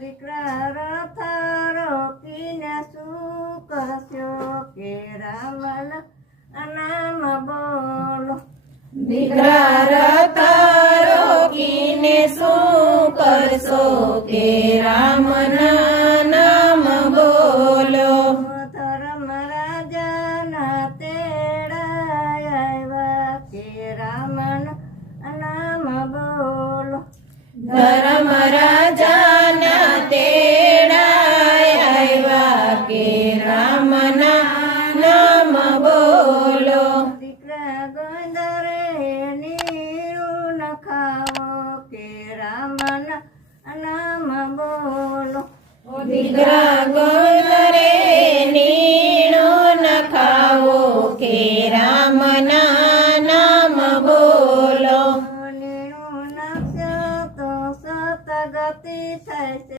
દીકરા રથારો કીને શું કરશો કે રામન નામ બોલો. દીકરા રથારો કીને શું કરશો કે રામના નામ બોલો. ધર્મ રાજાના તેડા આવ્યા કે રામન નામ બોલો. ધર્મ રાજાના તેડાય આવ્યા કે રામના નામ બોલો. દીકરા ગોંદરે નીરું ન ખાવો કે રામન નામ બોલો. દીકરા